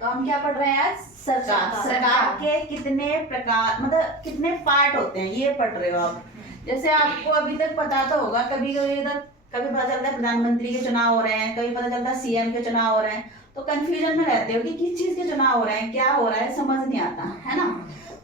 तो हम क्या पढ़ रहे हैं आज? सरकार। सरकार के कितने प्रकार, मतलब कितने पार्ट होते हैं, ये पढ़ रहे हो आप। जैसे आपको अभी तक पता तो होगा, कभी कभी इधर कभी पता चलता है प्रधानमंत्री के चुनाव हो रहे हैं, कभी पता चलता है सीएम के चुनाव हो रहे हैं, तो कंफ्यूजन में रहते हो कि किस चीज के चुनाव हो रहे हैं, क्या हो रहा है, समझ नहीं आता है ना।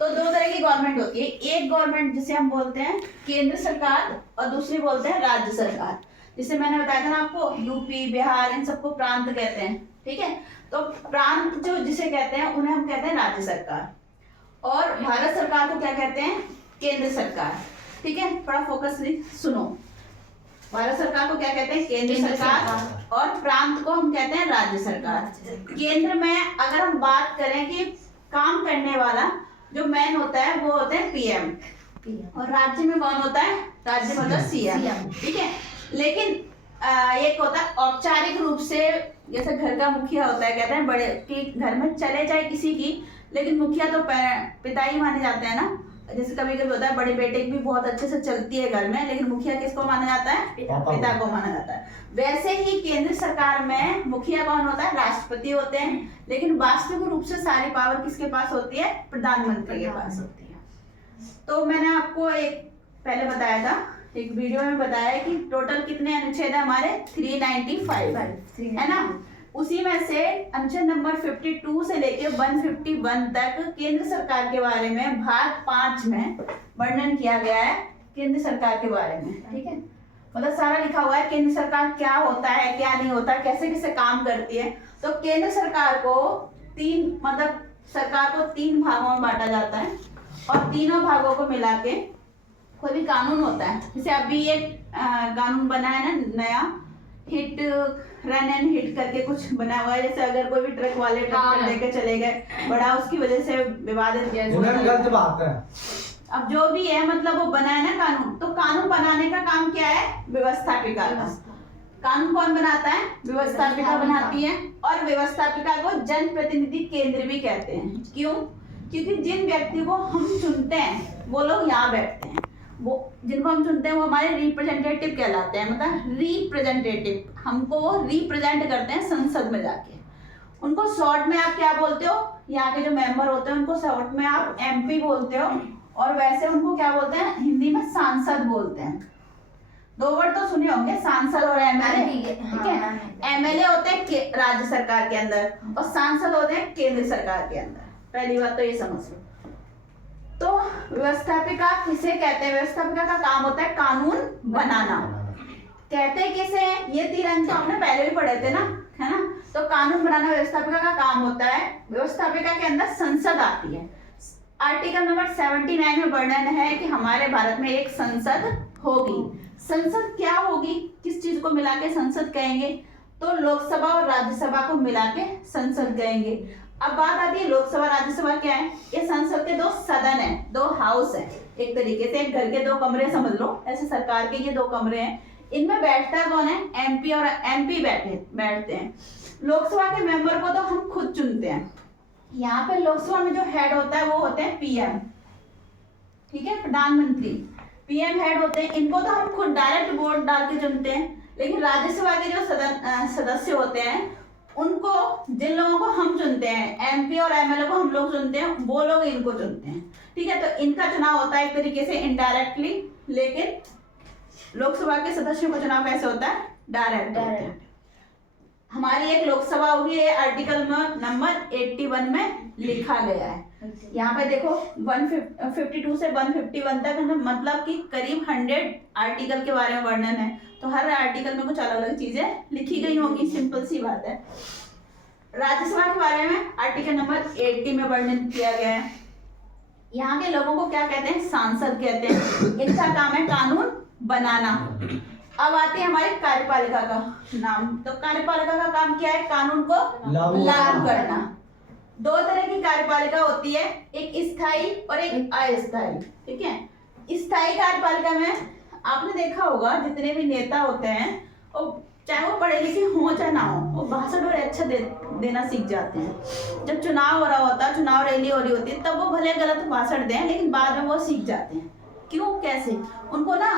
तो दो तरह की गवर्नमेंट होती है, एक गवर्नमेंट जिसे हम बोलते हैं केंद्र सरकार और दूसरी बोलते हैं राज्य सरकार। जिसे मैंने बताया था ना आपको, यूपी बिहार इन सबको प्रांत कहते हैं, ठीक है। तो प्रांत जो जिसे कहते हैं उन्हें हम कहते हैं राज्य सरकार, और भारत सरकार को क्या कहते हैं? केंद्र सरकार, ठीक है। थोड़ा फोकसली सुनो, भारत सरकार को क्या कहते हैं? केंद्र सरकार, और प्रांत को हम कहते हैं राज्य सरकार। केंद्र में अगर हम बात करें कि काम करने वाला जो मेन होता है वो होते हैं पीएम, और राज्य में कौन होता है? राज्य में होता है सीएम, ठीक है। लेकिन एक होता है औपचारिक रूप से, जैसे घर का मुखिया होता है, कहते हैं बड़े कि घर में चले जाए किसी की, लेकिन मुखिया तो पिता ही माने जाते हैं ना। जैसे कभी कभी होता है बड़े बेटे की भी बहुत अच्छे से चलती है घर में, लेकिन मुखिया किसको माना जाता है? पिता को माना जाता है। वैसे ही केंद्र सरकार में मुखिया कौन होता है? राष्ट्रपति होते हैं, लेकिन वास्तविक रूप से सारी पावर किसके पास होती है? प्रधानमंत्री के पास होती है। तो मैंने आपको एक पहले बताया था, एक वीडियो में बताया कि टोटल कितने अनुच्छेद है हमारे? 395 है ना। उसी में से अनुच्छेद नंबर 52 से लेके 151 तक केंद्र सरकार के बारे में भाग 5 में वर्णन किया गया है केंद्र सरकार के बारे में, ठीक है। मतलब सारा लिखा हुआ है केंद्र सरकार क्या होता है, क्या नहीं होता, कैसे कैसे काम करती है। तो केंद्र सरकार को सरकार को 3 भागों में बांटा जाता है, और तीनों भागों को मिला के कोई भी कानून होता है। जैसे अभी एक कानून बना है ना नया, हिट रन एंड हिट करके कुछ बना हुआ है। जैसे अगर कोई भी ट्रक वाले ट्रैक्टर लेके चले गए बड़ा, उसकी वजह से विवादित गलत बात है। अब जो भी है, मतलब वो बना है ना कानून, तो कानून बनाने का काम क्या है? व्यवस्थापिका का। कानून कौन बनाता है? व्यवस्थापिका बनाती है, और व्यवस्थापिका को जनप्रतिनिधि केंद्र भी कहते हैं। क्यों? क्योंकि जिन व्यक्ति को हम चुनते हैं वो लोग यहाँ बैठते हैं, वो जिनको हम चुनते हैं वो हमारे रिप्रेजेंटेटिव कहलाते हैं। मतलब रिप्रेजेंटेटिव, हमको वो रिप्रेजेंट करते हैं संसद में जाके। उनको शॉर्ट में आप क्या बोलते हो? यहाँ के जो मेंबर होते हैं उनको शॉर्ट में आप एमपी बोलते हो, और वैसे उनको क्या बोलते हैं? हिंदी में सांसद बोलते हैं। 2 वर्ड तो सुने होंगे, सांसद और एमएलए, ठीक है। एमएलए होते हैं राज्य सरकार के अंदर, और सांसद होते हैं केंद्र सरकार के अंदर। पहली बात तो ये समझ लो। तो व्यवस्थापिका किसे कहते हैं? व्यवस्थापिका का काम होता है कानून बनाना। कहते किसे हैं? ये 3 अंक तो हमने पहले भी पढ़े थे ना, है ना। तो कानून बनाना व्यवस्थापिका का काम होता है। व्यवस्थापिका के अंदर संसद आती है। आर्टिकल नंबर 79 में वर्णन है कि हमारे भारत में एक संसद होगी। संसद क्या होगी? किस चीज को मिला के संसद कहेंगे? तो लोकसभा और राज्यसभा को मिला के संसद कहेंगे। अब बात आती है लोकसभा राज्यसभा क्या है? ये संसद के 2 सदन है, 2 हाउस है। एक तरीके से एक घर के 2 कमरे समझ लो, ऐसे सरकार के ये 2 कमरे हैं। इनमें बैठता कौन है? एमपी, और एमपी बैठते हैं। लोकसभा के मेंबर को तो हम खुद चुनते हैं। यहाँ पे लोकसभा में जो हेड होता है वो होते हैं पीएम, ठीक है, प्रधानमंत्री। पीएम हेड होते हैं, इनको तो हम खुद डायरेक्ट वोट डाल के चुनते हैं। लेकिन राज्यसभा के जो सदस्य होते हैं उनको, जिन लोगों को हम चुनते हैं, एमपी और एमएलए को हम लोग चुनते हैं, वो लोग इनको चुनते हैं, ठीक है। तो इनका चुनाव होता है एक तरीके से इनडायरेक्टली, लेकिन लोकसभा के सदस्यों का चुनाव कैसे होता है? डायरेक्ट होता है। हमारी एक लोकसभा होगी, ये आर्टिकल नंबर 81 में लिखा गया है। यहाँ पे देखो 152 से 151 तक, मतलब कि करीब 100 आर्टिकल के बारे में वर्णन है। तो हर आर्टिकल में कुछ अलग अलग चीजें लिखी गई होंगी, सिंपल सी बात है। राज्यसभा के बारे में आर्टिकल नंबर 80 में वर्णन किया गया है। यहाँ के लोगों को क्या कहते हैं? सांसद कहते हैं। इनका काम है कानून बनाना। अब आती है हमारी कार्यपालिका का नाम। तो कार्यपालिका का काम क्या है? कानून को लागू करना। 2 तरह की कार्यपालिका होती है, एक स्थायी और एक अस्थायी, ठीक है। स्थायी कार्यपालिका में आपने देखा होगा जितने भी नेता होते हैं, चाहे वो पढ़े लिखे हों चाहे ना हो, वो भाषण बड़े अच्छा देना सीख जाते हैं। जब चुनाव हो रहा होता है, चुनाव रैली हो रही होती है, तब वो भले गलत भाषण दें, लेकिन बाद में वो सीख जाते हैं। क्यों? कैसे? उनको ना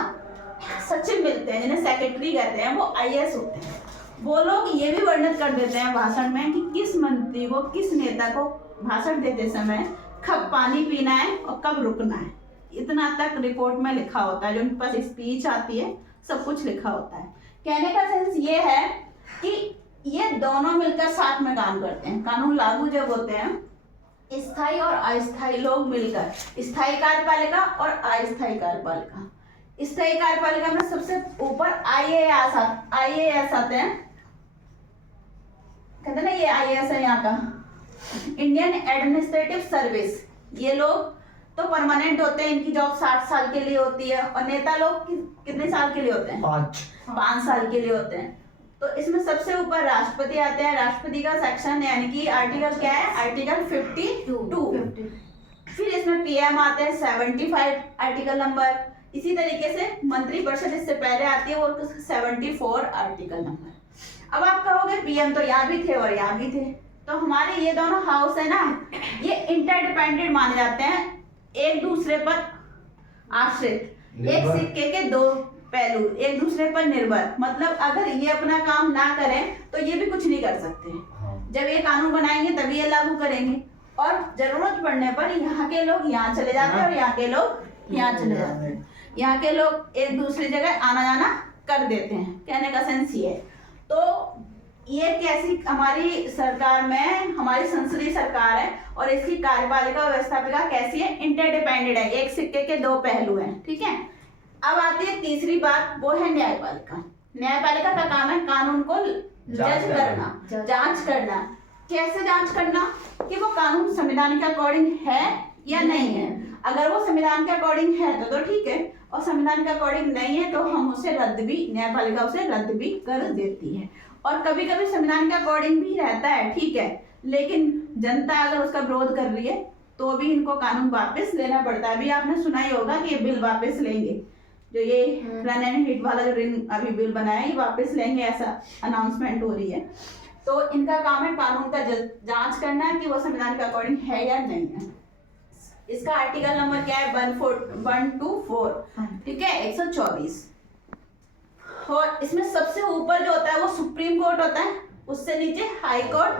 सचिव मिलते हैं, जिन्हें सेक्रेटरी कहते हैं, वो आईएएस होते हैं। वो लोग ये भी वर्णित कर देते हैं भाषण में कि किस मंत्री को, किस नेता को भाषण देते समय कब पानी पीना है और कब रुकना है, इतना तक रिपोर्ट में लिखा होता है। जो उनके पास स्पीच आती है सब कुछ लिखा होता है। कहने का सेंस ये है कि ये दोनों मिलकर साथ में काम करते हैं। कानून लागू जब होते हैं, स्थायी और अस्थायी लोग मिलकर, स्थायी कार्यपालिका और अस्थायी कार्यपालिका। स्थायी कार्यपालिका में सबसे ऊपर IAS आते हैं, कहते हैं ना, ये IAS है यहाँ का, इंडियन एडमिनिस्ट्रेटिव सर्विस। ये लोग तो परमानेंट होते हैं, इनकी जॉब 60 साल के लिए होती है। और नेता लोग कितने साल के लिए होते हैं? 5 साल के लिए होते हैं। तो इसमें सबसे ऊपर राष्ट्रपति आते हैं। राष्ट्रपति का सेक्शन यानी कि आर्टिकल क्या है? आर्टिकल 52। फिर इसमें PM आते हैं 75 आर्टिकल नंबर। इसी तरीके से मंत्रिपरिषद इससे पहले आती है, वो 74 आर्टिकल नंबर। अब आप कहोगे PM तो यहाँ भी थे और यहाँ भी थे, तो हमारे ये दोनों हाउस है ना, ये इंटरडिपेंडेंट माने जाते हैं, एक दूसरे पर आश्रित, एक सिक्के के दो पहलू, एक दूसरे पर निर्भर। मतलब अगर ये अपना काम ना करें तो ये भी कुछ नहीं कर सकते। जब ये कानून बनाएंगे तभी ये लागू करेंगे, और जरूरत पड़ने पर यहाँ के लोग यहाँ चले जाते हैं और यहाँ के लोग यहाँ चले जाते हैं। यहाँ के लोग एक दूसरी जगह आना जाना कर देते हैं। कहने का सेंस ये है। तो ये कैसी हमारी सरकार में, हमारी संसदीय सरकार है और इसकी कार्यपालिका व्यवस्थापिका कैसी है? इंटरडिपेंडेंट है, एक सिक्के के दो पहलू हैं। ठीक है। अब आती है तीसरी बात, वो है न्यायपालिका। न्यायपालिका का काम है कानून को जज करना, जांच करना। कैसे जांच करना? कि वो कानून संविधान के अकॉर्डिंग है या नहीं है। अगर वो संविधान के अकॉर्डिंग है तो ठीक है, और संविधान के अकॉर्डिंग नहीं है तो हम उसे रद्द भी, न्यायपालिका उसे रद्द भी कर देती है। और कभी कभी संविधान के अकॉर्डिंग भी रहता है, ठीक है, लेकिन जनता अगर उसका विरोध कर रही है तो भी इनको कानून वापस लेना पड़ता है। अभी आपने सुना ही होगा कि ये बिल वापस लेंगे, जो ये रन एंड हिट वाला जो रिंग अभी बिल बनाया है, ये वापस लेंगे, ऐसा अनाउंसमेंट हो रही है। तो इनका काम है कानून का जांच करना है कि वो संविधान के अकॉर्डिंग है या नहीं है। इसका आर्टिकल नंबर क्या है? 124, ठीक है, 124। और इसमें सबसे ऊपर जो होता है वो सुप्रीम कोर्ट होता है, उससे नीचे हाई कोर्ट,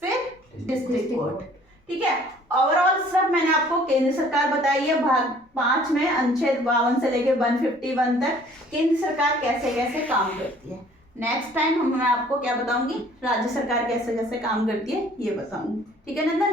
फिर डिस्ट्रिक्ट कोर्ट। ठीक है। ओवरऑल सब मैंने आपको केंद्र सरकार बताई है, भाग 5 में अनुच्छेद 52 से लेके 151 तक केंद्र सरकार कैसे कैसे काम करती है। नेक्स्ट टाइम मैं आपको क्या बताऊंगी, राज्य सरकार कैसे कैसे काम करती है ये बताऊंगी। ठीक है नंदन।